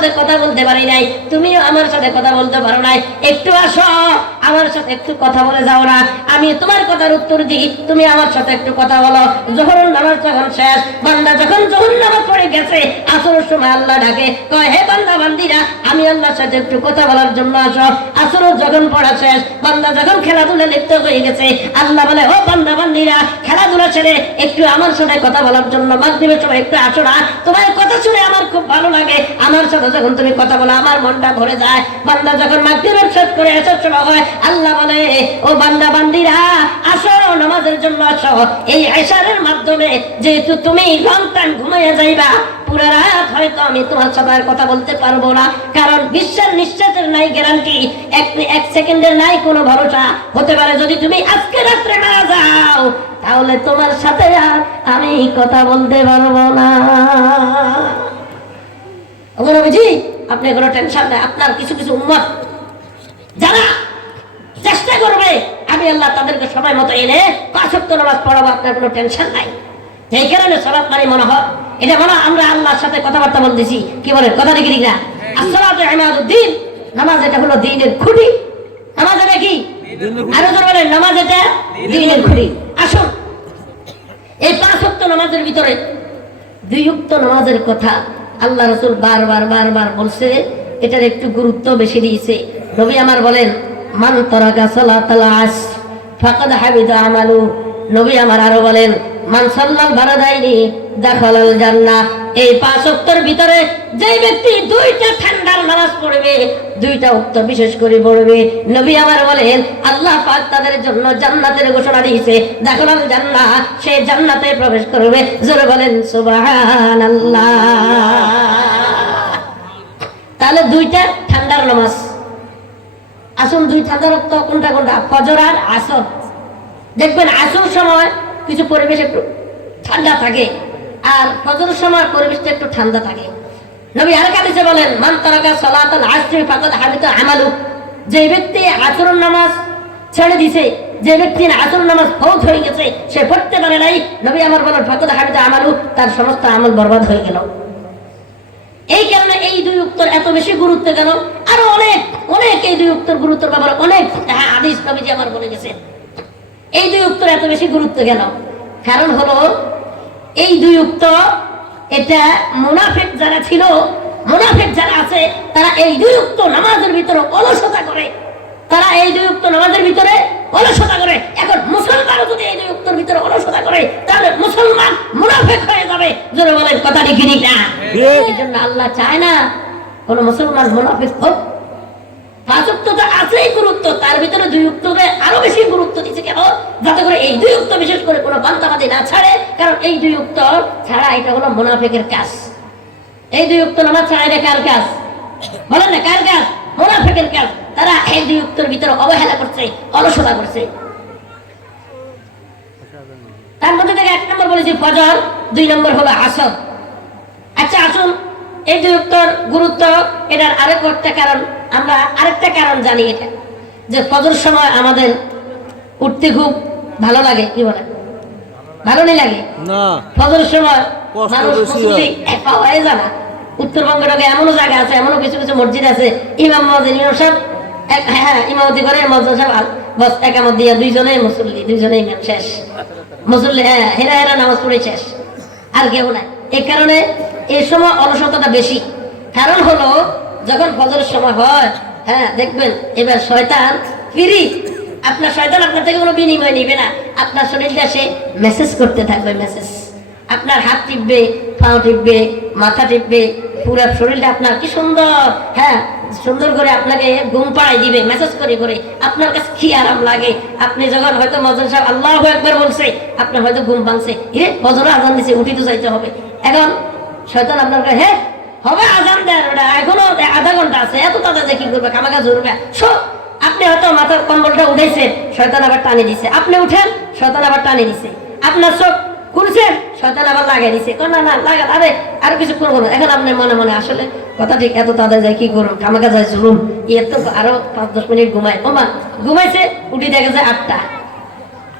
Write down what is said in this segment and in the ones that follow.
সাথে কথা বলতে পারি নাই, তুমিও আমার সাথে কথা বলতে পারো নাই, একটু আসো আমার সাথে একটু কথা বলে যাও না, আমি তোমার কথার উত্তর দিই, তুমি আমার সাথে একটু কথা বলো। যোহরের নামাজ যখন শেষ, বান্দা যখন যোহর নামাজ পড়ে গেছে, আসরের সময় আল্লাহ ডাকে, কয় হে বান্দা বান্দিরা আমি আল্লাহর সাথে একটু কথা বলার জন্য আসো। আসর যখন পড়া শেষ, বান্দা যখন খেলাধুলা লিপ্ত হয়ে গেছে, আল্লাহ বলে ও বান্দা বান্দিরা খেলাধুলা ছেড়ে একটু আমার সাথে কথা বলার জন্য মাগরিবের সময় একটু আসো না, তোমার কথা শুনে আমার খুব ভালো লাগে, আমার সাথে যখন তুমি কথা বলো আমার মনটা ভরে যায়। বান্দা যখন মাগরিবের শেষ করে আসার সময় হয়, আল্লাহ বলে ও বান্দা বান্দিরা আসো নামাজের জন্য আসো। এই ইশারের মাধ্যমে যেহেতু তুমি ঘন্টা ঘুমাইয়া যাইবা, পুরো রাত হয়তো আমি তোমার সাথে আর কথা বলতে পারবো না, কারণ বিশ্বের নিশ্চিতের নাই গ্যারান্টি, এক সেকেন্ডের নাই কোনো ভরসা। হতে পারে যদি তুমি আজকে রাত্রে মারা যাও, তাহলে তোমার সাথে আর আমি কথা বলতে পারবো না। ওগো নবীজি আপনি কোনো টেনশন নাই, আপনার কিছু কিছু উম্মত যারা চেষ্টা করবে আমি আল্লাহ তাদেরকে সময় মতো এনে 5 ওয়াক্ত নামাজ পড়াবো, আপনার কোনো টেনশন নাই। এই কারণে সালাত মানে মনে হয় এটা মনে আমরা আল্লাহর সাথে কথাবার্তা বলতেছি, কি বলেন কথা ঠিক না? আসসালাতু ইমাদুদ্দিন, নামাজ এটা হলো দ্বীনের খুঁটি। নামাজ এটা কি? আরো জোরে বলেন, নামাজ এটা দ্বীনের খুঁটি। আসুন এই 5 ওয়াক্ত নামাজের ভিতরে 2 ওয়াক্ত নামাজের কথা আল্লাহ রাসূল বারবার বলছে, এটার একটু গুরুত্ব বেশি দিয়েছে। নবী আমার বলেন মান তারাকা সালাতাল আসর ফাকাদ হাবিতা আমালু। নবী আমার আরো বলেন মান সাল্লাল বারাদাইনি দাখালাল জান্নাহ। এই 5 ওয়াক্তের ভিতরে যে ব্যক্তি 2টা ঠান্ডার নামাজ পড়বে, 2টা ওয়াক্ত বিশেষ করে পড়বে, নবী আমার বলেন আল্লাহ পাক তাদের জন্য জান্নাতের ঘোষণা দিয়েছে, দাখালাল জান্নাহ, সে জান্নাতে প্রবেশ করবে। জোরে বলেন সুবহানাল্লাহ। তাহলে 2টা ঠান্ডার নামাজ। আসুন 2 ঠান্ডার ওয়াক্ত কোনটা কোনটা? ফজর আর আসর। দেখবেন আসর সময় কিছু পরিবেশ একটু ঠান্ডা থাকে, আর ফজরের সময় পরিবেশটা একটু ঠান্ডা থাকে। নবী আরেক হাদিসে বলেন মান তারাকা সালাতাল আসর ফাকাদ হাবিতা আমালু। যে ব্যক্তি আসরের নামাজ ছেড়ে দিয়েছে, যে ব্যক্তি আসরের নামাজ ফৌত হয়ে গেছে, সে পড়তে পারে নাই, নবী আমার বলেন ফাকাদ হাবিতা আমালু, তার সমস্ত আমল বরবাদ হয়ে গেল। এই কারণে এই 2 ওয়াক্তের এত বেশি গুরুত্ব কেন? আরো অনেক অনেক এই 2 ওয়াক্তের গুরুত্বের ব্যাপারে অনেক হাদিস নবীজি আমার বলে গেছেন। এই 2 ওয়াক্তের এত বেশি গুরুত্ব কেন? কারণ হলো এই 2 ওয়াক্ত এটা মুনাফিক যারা ছিল, মুনাফিক যারা আছে, তারা এই 2 ওয়াক্ত নামাজের ভিতরে অলসতা করে, তারা এই 2 ওয়াক্ত নামাজের ভিতরে অলসতা করে। এখন মুসলমানও যদি এই 2 ওয়াক্তের ভিতরে অলসতা করে, তাহলে মুসলমান মুনাফিক হয়ে যাবে। জোরে বলেন কথা ঠিক না? এই জন্য আল্লাহ চায় না কোন মুসলমান মুনাফিক হোক। 5 ওয়াক্ত তো আছেই গুরুত্ব, তার ভিতরে 2 ওয়াক্তকে আরো বেশি গুরুত্ব দিচ্ছে কেন? যাতে করে এই 2 ওয়াক্ত বিশেষ করে কোনো বান্দাবাদী না ছাড়ে, কারণ এই 2 ওয়াক্ত ছাড়া এটা হলো মুনাফিকের কাজ। এই 2 ওয়াক্ত নামাজ ছাড়া এটা কার কাজ? বলেন না কার কাজ? মুনাফিকের কাজ। তারা এই 2 ওয়াক্তের ভিতরে অবহেলা করছে, অলসতা করছে। তার মধ্যে থেকে 1 নম্বর বলেছি ফজর, 2 নম্বর হলো আসর। আচ্ছা আসুন এই 2 ওয়াক্তের গুরুত্ব এটার আরেকটা কারণ, আমরা আরেকটা কারণ জানি, এটা যে ফজর সময় আমাদের উঠতে খুব ভালো লাগে। কি বলে? ভালো নেই লাগে না? ফজর সময় মানুষ পাওয়া যায় না। উত্তরবঙ্গটাকে এমনও জায়গা আছে, এমনও কিছু কিছু মসজিদ আছে, ইমাম মসজিদ সব ইমামতি করে, মসজিদ সব বস একামত দিয়া, 2 জনেই মুসল্লি, 2 জনেই ইমাম, শেষ মুসল্লি, হেরা হেরা নামাজ পড়ে শেষ, আর কেউ নাই। এই কারণে এই সময় অলসতাটা বেশি। কারণ হলো যখন ফজরের সময় হয়, দেখবেন এবার শয়তান ফ্রি, আপনার শয়তান আপনার থেকে কোনো বিনিময় নিবে না, আপনার শরীরটা সে মেসেজ করতে থাকবে, মেসেজ। আপনার হাত টিপবে, পাও টিপবে, মাথা টিপবে, পুরো শরীরটা আপনার কি সুন্দর, সুন্দর করে আপনাকে ঘুম পাড়াই দিবে, মেসেজ করে করে। আপনার কাছে কি আরাম লাগে। আপনি যখন হয়তো মজর সাহেব আল্লাহু আকবার বলছে, আপনার হয়তো ঘুম ভাঙছে, ফজর আজান দিছে, উঠি তো যাইতে হবে। এখন শয়তান আপনার কাছে হবে আজান দেন, ওটা এখনো আধা ঘন্টা আছে, এত তাড়াতাড়ি কি করবে, কামাকা জরুরি। আপনি হয়তো মাথার কম্বলটা উঠেছে, শয়তান আবার টানে দিছে, আপনি উঠেন, শয়তান আবার টানে দিছে, আপনার চোখ খুলছেন, শয়তান আবার লাগিয়ে দিছে, না না লাগা, আরে আর কিছু করবো না। এখন আপনি মনে মনে আসলে কথা ঠিক, এত তাদের যায় কি করুন, কামাকা যায় জুলুম, এর তো আরো 5-10 মিনিট ঘুমায়। ওমা ঘুমাইছে, উঠি দেখে যায় 8টা।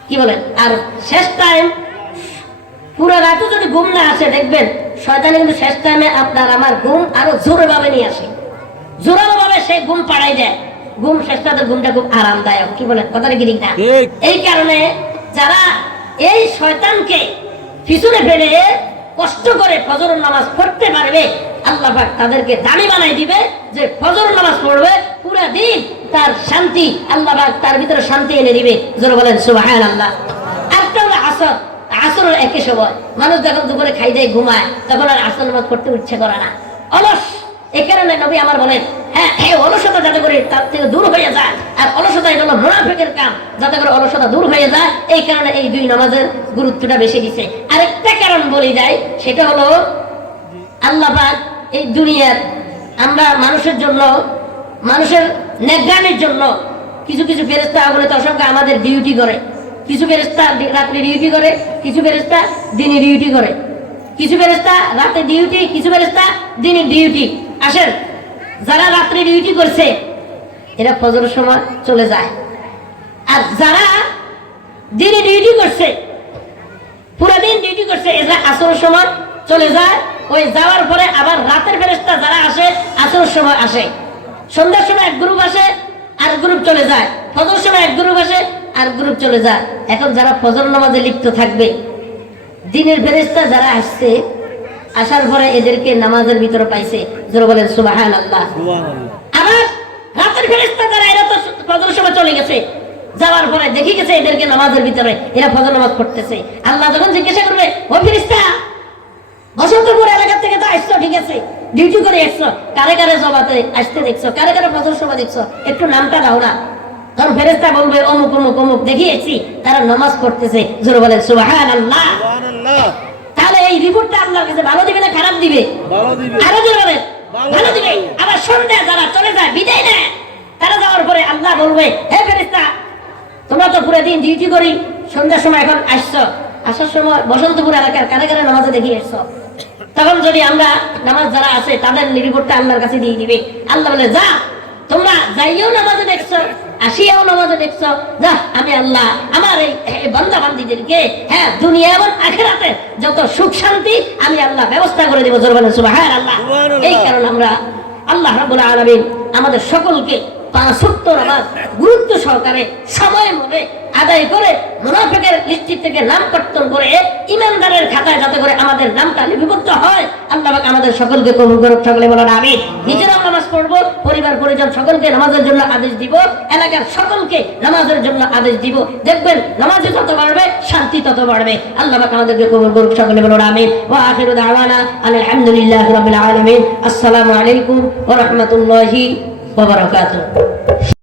কি বলেন? আর শেষ টাইম পুরো রাতে যদি ঘুম না আসে দেখবেন শয়তান কিন্তু শেষ টাইমে আপনার আমার ঘুম আরো জোরে ভাবে নিয়ে আসে, জোরালো ভাবে সে ঘুম পাড়াই দেয়। ঘুম শেষ রাতে ঘুমটা খুব আরামদায়ক, কি বলেন কথাটা কি ঠিক না? এই কারণে যারা এই শয়তানকে পিছনে ফেলে কষ্ট করে ফজর নামাজ পড়তে পারবে, আল্লাহ পাক তাদেরকে দামি বানাই দিবে যে ফজর নামাজ পড়বে পুরো দিন তার শান্তি, আল্লাহ পাক তার ভিতরে শান্তি এনে দিবে। জোরে বলেন সুবহানাল্লাহ। আরেকটা হলো আসর। আসরের একই সময় মানুষ যখন দুপুরে খাই দেয় ঘুমায়, তখন আর আসর নামাজ পড়তে ইচ্ছে করে না, অলস। এই কারণে নবী আমার বলেন, হ্যাঁ হ্যাঁ, অলসতা যাতে করে তার থেকে দূর হয়ে যায়। আর অলসতা এটা হলো মুনাফিকের কাম, যাতে করে অলসতা দূর হয়ে যায়। এই কারণে এই দুই নামাজের গুরুত্বটা বেশি দিছে। আরেকটা কারণ বলে যায়, সেটা হলো আল্লাহ পাক এই দুনিয়ার আমরা মানুষের জন্য, মানুষের নেকগানির জন্য কিছু কিছু ফেরেশতা বলে তো অসংখ্য আমাদের ডিউটি করে। কিছু ফেরেশতা রাত্রে ডিউটি করে, কিছু ফেরেশতা দিনে ডিউটি করে, কিছু ফেরেশতা রাতে ডিউটি, কিছু ফেরেশতা দিনে ডিউটি। আসেন, যারা রাত্রে ডিউটি করছে এরা ফজরের সময় চলে যায়, আর যারা দিনে ডিউটি করছে, পুরো দিন ডিউটি করছে, এরা আসরের সময় চলে যায়। ওই যাওয়ার পরে আবার রাতের ফেরেশতা যারা আসে আসরের সময় আসে, সন্ধ্যার সময় এক গ্রুপ আসে আর গ্রুপ চলে যায়, ফজর সময় এক গ্রুপ আসে আর গ্রুপ চলে যায়। এখন যারা ফজর নামাজে লিপ্ত থাকবে, দিনের ফেরেশতা যারা আসছে, আসার পরে এদেরকে নামাজের ভিতরে পাইছে, যারা বলেন সুবহানাল্লাহ। আবার রাতের ফেরেশতা যারা, এরা তো ফজর সময় চলে গেছে, যাওয়ার পরে দেখে গেছে এদেরকে নামাজের ভিতরে, এরা ফজর নামাজ পড়তেছে। আল্লাহ যখন জিজ্ঞাসা করবে, ও ফেরেশতা বসন্তপুর এলাকা থেকে তো আসছো, ঠিক আছে, ডিউটি করে আসছো, কারে কারে জবাতে আসতে দেখছো, কারে কারে ফজর সময় দেখছো, একটু নামটা দাও না। তখন ফেরেশতা বলবে, অমুক অমুক অমুক দেখিয়েছি, তারা নামাজ পড়তেছে। জোরে বলেন সুবহানাল্লাহ। তাহলে এই রিপোর্টটা আল্লাহর কাছে ভালো দিবে না খারাপ দিবে? আরো জোরে বলেন, ভালো দিবে। আবার সন্ধ্যা যারা চলে যায়, বিদায় নেয়, তারা যাওয়ার পরে আল্লাহ বলবে, হে ফেরেশতা, তোমরা তো পুরো দিন ডিউটি করি, সন্ধ্যার সময় এখন আসছো, আসার সময় বসন্তপুর এলাকার কারে কারে নামাজে দেখিয়ে এসছো। তখন যদি আমরা নামাজ যারা আছে তাদের রিপোর্টটা আল্লাহর কাছে দিয়ে দিবে। আল্লাহ বলে, যা, তোমরা যাইও নামাজে দেখছো, আসিয়াও নামাজে দেখছো, যা, আমি আল্লাহ আমার এই বান্দা বান্দীদেরকে, হ্যাঁ, দুনিয়া এবং আখিরাতে যত সুখ শান্তি আমি আল্লাহ ব্যবস্থা করে দেব। জোরে বলেন সুবহানাল্লাহ। এই কারণে আমরা আল্লাহ রাব্বুল আলামিন আমাদের সকলকে পাঁচ ওয়াক্ত নামাজ গুরুত্ব সহকারে সময় মতে আদায় করে মুনাফিকের লিস্ট থেকে নাম কর্তন করে ইমানদারের খাতায় যাতে করে আমাদের নামটা লিপিবদ্ধ হয়, আল্লাহ পাক আমাদের সকলকে কবুল করুক। সকলে বলেন আমিন। নিজেরাও নামাজ পড়বো, পরিবার পরিজন সকলকে নামাজের জন্য আদেশ দিব, এলাকার সকলকে নামাজের জন্য আদেশ দিব। দেখবেন নামাজে যত বাড়বে শান্তি তত বাড়বে। আল্লাহ পাক আমাদেরকে কবুল করুক। সকলে বলেন আমিন। ওয়া আখিরু দাওয়ানা আলহামদুলিল্লাহি রাব্বিল আলামিন। আসসালামু আলাইকুম ওয়া রাহমাতুল্লাহি ওয়া বারাকাতুহু।